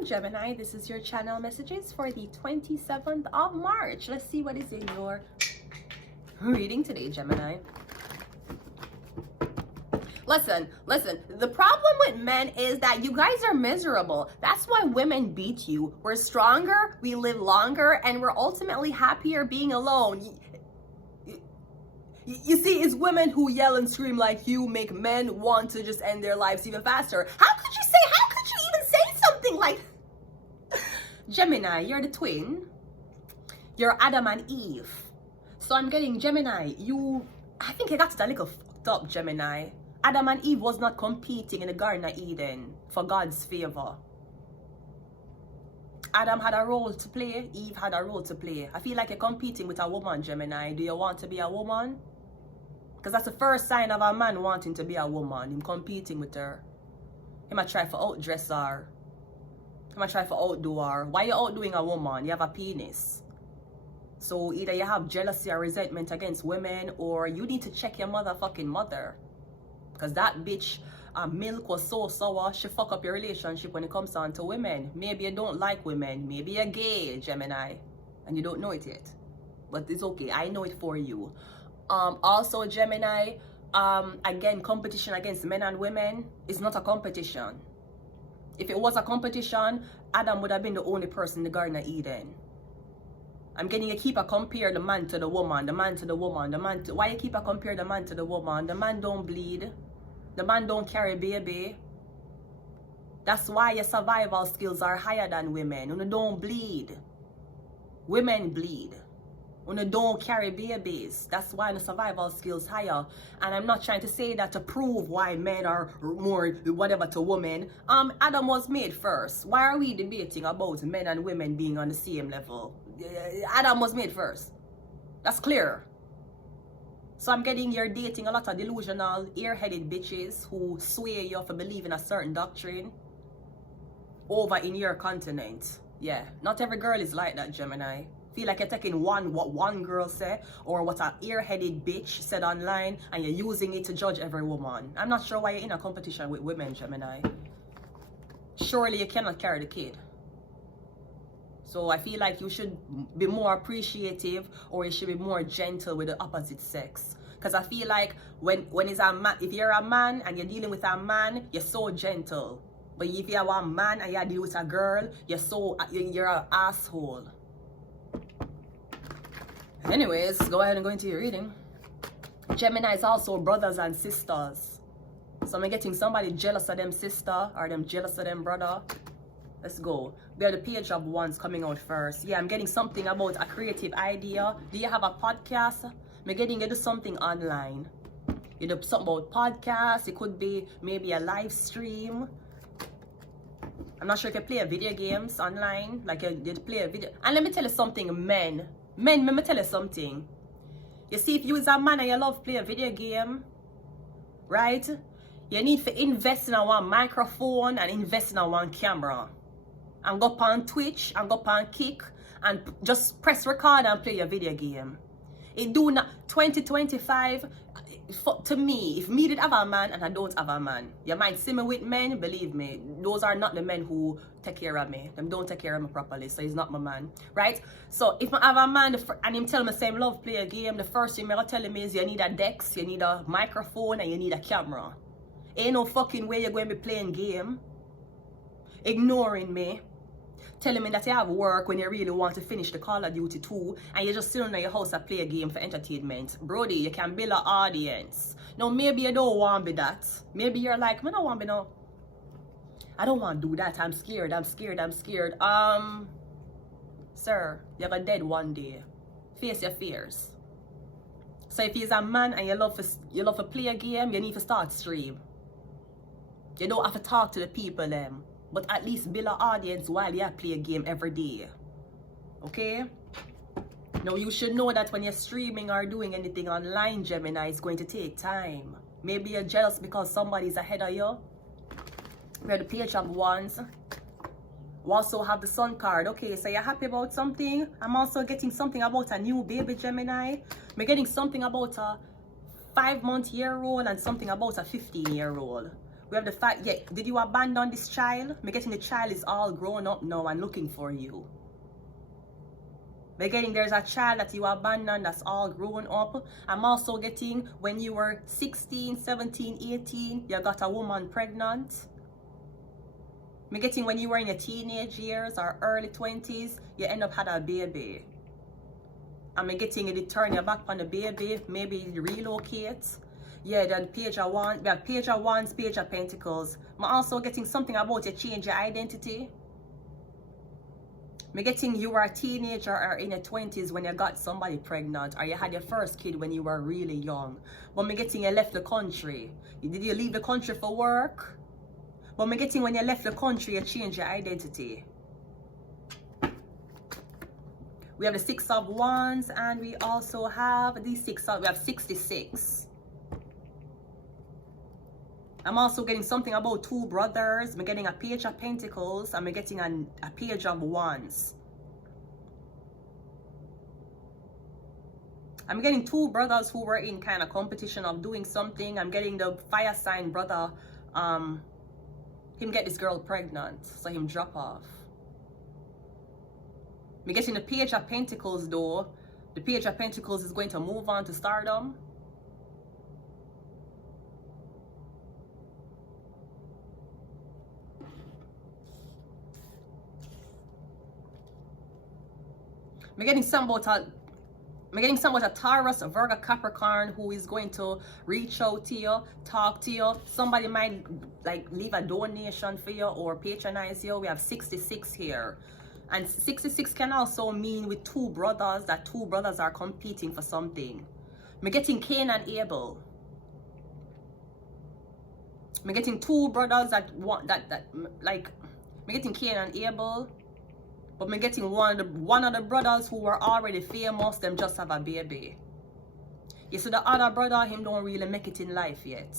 Hello Gemini, this is your channel messages for the 27th of March. Let's see what is in your reading today, Gemini. Listen, the problem with men is that you guys are miserable. That's why women beat you. We're stronger, we live longer, and we're ultimately happier being alone. You see, it's women who yell and scream like you make men want to just end their lives even faster. How could you even say something like Gemini, you're the twin. You're Adam and Eve. So I'm getting Gemini, I think I got it a little fucked up, Gemini. Adam and Eve was not competing in the Garden of Eden for God's favor. Adam had a role to play, Eve had a role to play. I feel like you're competing with a woman, Gemini. Do you want to be a woman? Because that's the first sign of a man wanting to be a woman, him competing with her. He might try for outdress her. He might try for outdo her. Why you outdoing a woman? You have a penis. So either you have jealousy or resentment against women, or you need to check your motherfucking mother. Because that bitch, milk was so sour, she fuck up your relationship when it comes down to women. Maybe you don't like women. Maybe you're gay, Gemini, and you don't know it yet. But it's okay. I know it for you. Also, Gemini, again, competition against men and women is not a competition. If it was a competition, Adam would have been the only person in the Garden of Eden. I'm getting you keep a compare the man to the woman, the man to the woman, the man to... Why you keep a compare the man to the woman? The man don't bleed. The man don't carry baby. That's why your survival skills are higher than women. You don't bleed. Women bleed. You don't carry babies. That's why the survival skills higher. And I'm not trying to say that to prove why men are more whatever to women. Adam was made first. Why are we debating about men and women being on the same level? Adam was made first. That's clear. So I'm getting you're dating a lot of delusional, airheaded bitches who sway you for believing a certain doctrine over in your continent. Yeah, not every girl is like that, Gemini. Feel like you're taking what one girl said or what an airheaded bitch said online and you're using it to judge every woman. I'm not sure why you're in a competition with women, Gemini. Surely you cannot carry the kid. So I feel like you should be more appreciative, or you should be more gentle with the opposite sex. Because I feel like when it's a man, if you're a man and you're dealing with a man, you're so gentle. But if you're a man and you're dealing with a girl, you're an asshole. Anyways, go ahead and go into your reading. Gemini is also brothers and sisters. So I'm getting somebody jealous of them sister or them jealous of them brother. Let's go. We have the Page of Wands coming out first. Yeah, I'm getting something about a creative idea. Do you have a podcast? I'm getting you do something online. You do something about podcasts. It could be maybe a live stream. I'm not sure if you play video games online. Like you did play a video. And let me tell you something, men, let me tell you something. You see, if you is a man and you love play a video game, right? You need to invest in one microphone and invest in one camera. And go up on Twitch and go up on Kick and just press record and play your video game. It do not 2025 to me, if me did have a man and I don't have a man, you might see me with men, believe me, those are not the men who take care of me. Them don't take care of me properly, so he's not my man, right? So if I have a man and him tell me same love play a game, the first thing I'm telling me is you need a desk, you need a microphone, and you need a camera. Ain't no fucking way you're going to be playing game, ignoring me, telling me that you have work when you really want to finish the Call of Duty 2 and you just sit in your house and play a game for entertainment. Brody, you can build an audience. Now, maybe you don't want to be that. Maybe you're like, I don't want to be no. I don't want to do that. I'm scared. Sir, you're gonna dead one day. Face your fears. So if you're a man and you love to play a game, you need to start stream. You don't have to talk to the people them. But at least build an audience while you play a game every day. Okay? Now you should know that when you're streaming or doing anything online, Gemini, it's going to take time. Maybe you're jealous because somebody's ahead of you. We have the Page of Wands. We also have the Sun card. Okay, so you're happy about something. I'm also getting something about a new baby, Gemini. I'm getting something about a 5-month-year-old and something about a 15-year-old. We have the fact, yeah, did you abandon this child? Me getting the child is all grown up now and looking for you. Me getting there's a child that you abandoned that's all grown up. I'm also getting when you were 16, 17, 18, you got a woman pregnant. Me getting when you were in your teenage years or early 20s, you end up had a baby. And me getting you to turn your back on the baby, maybe you relocate. Yeah, then page of wands, we have page of wands, page of pentacles. I'm also getting something about you change your identity. I'm getting you were a teenager or in your 20s when you got somebody pregnant, or you had your first kid when you were really young. But I'm getting you left the country. Did you leave the country for work? But I'm getting when you left the country, you change your identity. We have the 6 of wands, and we also have the we have 66. I'm also getting something about 2 brothers. I'm getting a page of pentacles. I'm getting a page of wands. I'm getting 2 brothers who were in kind of competition of doing something. I'm getting the fire sign brother. Him get this girl pregnant, so him drop off. I'm getting the page of pentacles though. The page of pentacles is going to move on to stardom. I'm getting some about a Taurus, a Virgo, Capricorn who is going to reach out to you, talk to you. Somebody might like leave a donation for you or patronize you. We have 66 here. And 66 can also mean with 2 brothers, that 2 brothers are competing for something. I'm getting Cain and Abel. I'm getting 2 brothers that want I'm getting Cain and Abel. But I'm getting one of the brothers who were already famous, them just have a baby. You see the other brother, him don't really make it in life yet.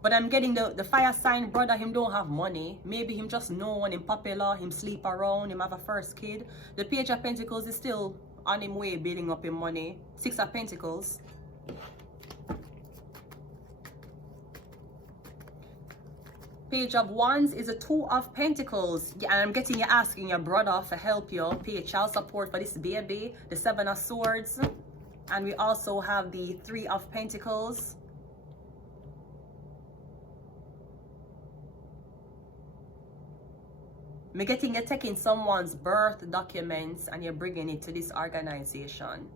But I'm getting the fire sign brother, him don't have money. Maybe him just known, him popular, him sleep around, him have a first kid. The page of pentacles is still on him way building up him money. 6 of pentacles. Page of wands is a 2 of pentacles. Yeah, and I'm getting you asking your brother for help you pay child support for this baby. The 7 of swords. And we also have the 3 of pentacles. I'm getting you taking someone's birth documents and you're bringing it to this organization.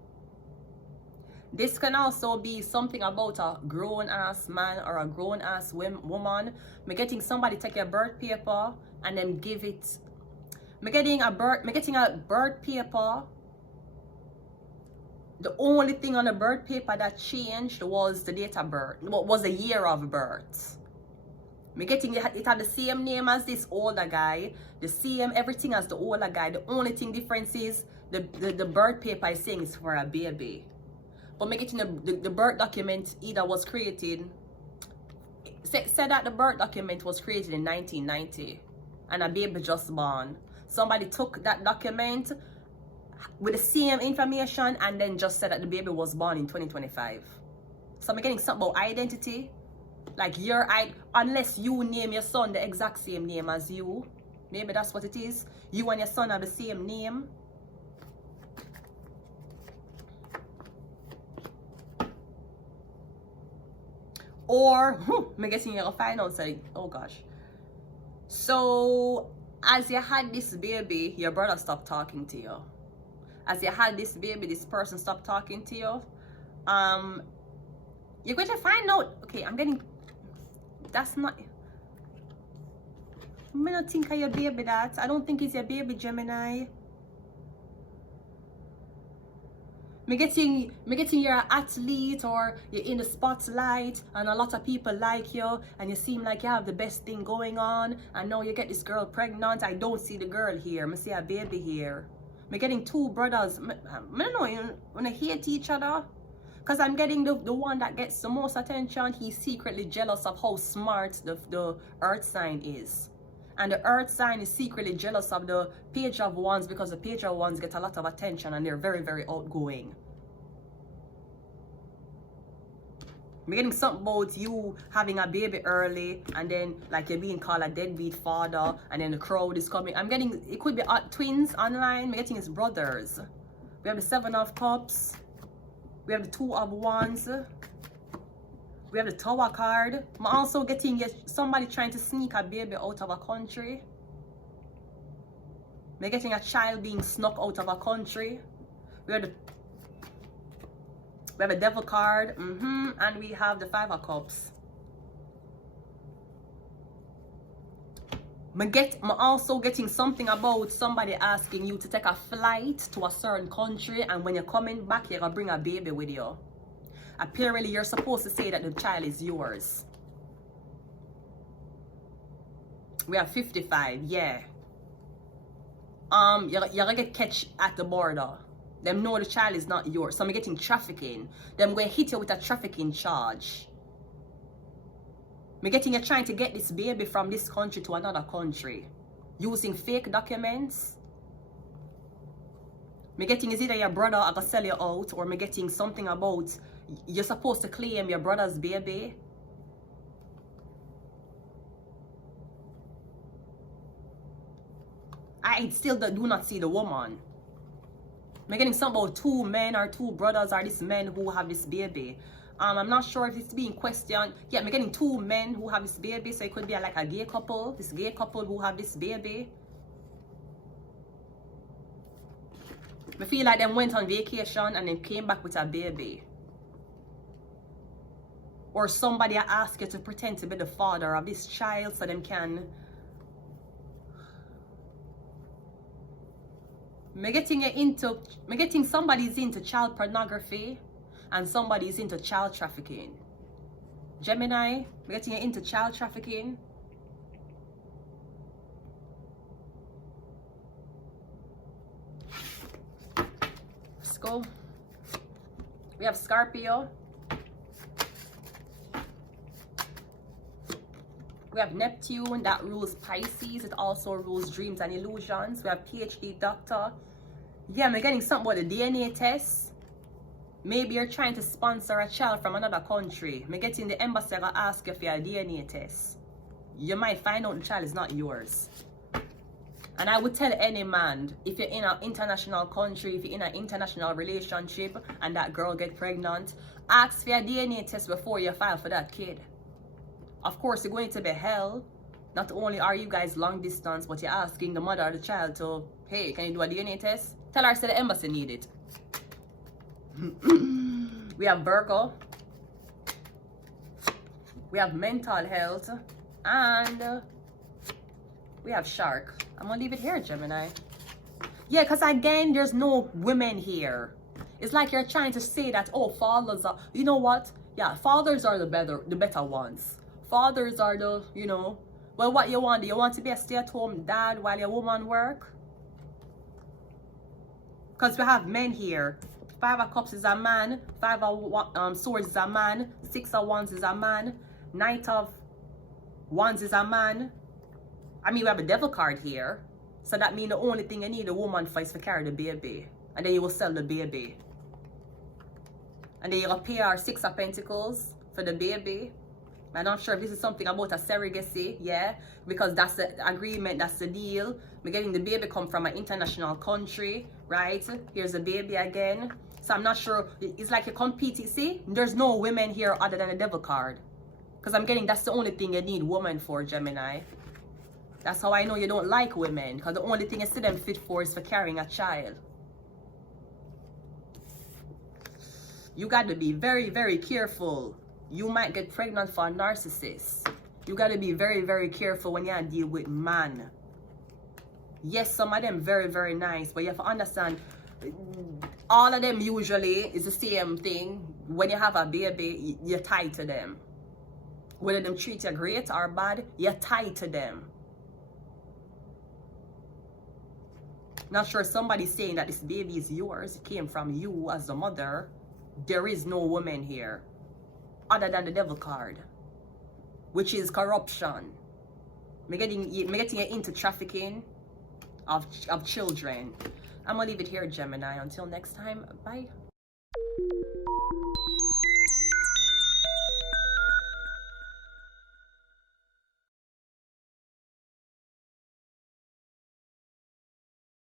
This can also be something about a grown-ass man or a grown-ass woman. I'm getting somebody take your birth paper and then give it. I'm getting a birth paper. The only thing on the birth paper that changed was the date of birth, was the year of birth. I'm getting it had the same name as this older guy, the same everything as the older guy. The only thing difference is the birth paper is saying it's for a baby. But I'm getting the birth document either was created, said that the birth document was created in 1990 and a baby just born. Somebody took that document with the same information and then just said that the baby was born in 2025. So I'm getting something about identity. Like unless you name your son the exact same name as you. Maybe that's what it is. You and your son have the same name. Or, I'm getting your finance. Oh gosh. So, as you had this baby, your brother stopped talking to you. As you had this baby, this person stopped talking to you. You're going to find out. Okay, I'm getting. That's not. I don't think of your baby that. I don't think it's your baby, Gemini. Me getting you're an athlete or you're in the spotlight and a lot of people like you and you seem like you have the best thing going on and now you get this girl pregnant. I don't see the girl here. I see a baby here. Me getting 2 brothers. I don't know when I hate each other. Because I'm getting the one that gets the most attention. He's secretly jealous of how smart the earth sign is. And the earth sign is secretly jealous of the page of wands because the page of wands get a lot of attention and they're very, very outgoing. I'm getting something about you having a baby early, and then like you're being called a deadbeat father, and then the crowd is coming. I'm getting, it could be twins online. I'm getting his brothers. We have the 7 of Cups. We have the 2 of Wands. We have the Tower card. I'm also getting somebody trying to sneak a baby out of a country. I'm getting a child being snuck out of a country. We have a Devil card. And we have the 5 of Cups. I'm also getting something about somebody asking you to take a flight to a certain country, and when you're coming back, you're gonna bring a baby with you. Apparently, you're supposed to say that the child is yours. We have 55, yeah. You're gonna get catch at the border. Them know the child is not yours. So I'm getting trafficking. Them going to hit you with a trafficking charge. I'm getting you trying to get this baby from this country to another country using fake documents. I'm getting is either your brother are gonna sell you out, or I'm getting something about you're supposed to claim your brother's baby. I still do not see the woman. I'm getting something about 2 men or 2 brothers or these men who have this baby. I'm not sure if it's being questioned. Yeah, I'm getting 2 men who have this baby, so it could be like a gay couple. This gay couple who have this baby. I feel like them went on vacation and then came back with a baby. Or somebody asked you to pretend to be the father of this child so them can... I'm getting somebody's into child pornography and somebody's into child trafficking. Gemini, I'm getting you into child trafficking. Let's go. We have Scorpio. We have Neptune that rules Pisces. It also rules dreams and illusions. We have PhD doctor. Yeah, I'm getting something about the DNA test. Maybe you're trying to sponsor a child from another country. I'm getting the embassy gonna ask you for your DNA test. You might find out the child is not yours. And I would tell any man, if you're in an international country, if you're in an international relationship and that girl get pregnant, ask for your DNA test before you file for that kid. Of course, you're going to be hell. Not only are you guys long distance, but you're asking the mother of the child to, hey, can you do a DNA test? Tell her, say the embassy need it. We have Virgo. We have mental health. And we have Shark. I'm going to leave it here, Gemini. Yeah, because again, there's no women here. It's like you're trying to say that, oh, fathers are, you know what? Yeah, fathers are the better ones. Fathers are the, you know, well, what you want? Do you want to be a stay-at-home dad while your woman work? Because we have men here. 5 of Cups is a man. 5 of Swords is a man. 6 of Wands is a man. Knight of Wands is a man. I mean, we have a Devil card here. So that means the only thing you need a woman for is to carry the baby. And then you will sell the baby. And then you'll pay our 6 of Pentacles for the baby. I'm not sure if this is something about a surrogacy, yeah, because that's the agreement, that's the deal. We're getting the baby come from an international country, right? Here's the baby again. So I'm not sure, it's like you're competing. See, there's no women here other than the Devil card. Because I'm getting that's the only thing you need women for, Gemini. That's how I know you don't like women, because the only thing you see them fit for is for carrying a child. You got to be very, very careful. You might get pregnant for a narcissist. You got to be very, very careful when you deal with man. Yes, some of them very, very nice, but you have to understand, all of them usually is the same thing. When you have a baby, you're tied to them. Whether them treat you great or bad, you're tied to them. Not sure somebody's saying that this baby is yours. It came from you as the mother. There is no woman here other than the Devil card, which is corruption. I'm getting you into trafficking of children. I'm gonna leave it here, Gemini. Until next time, bye.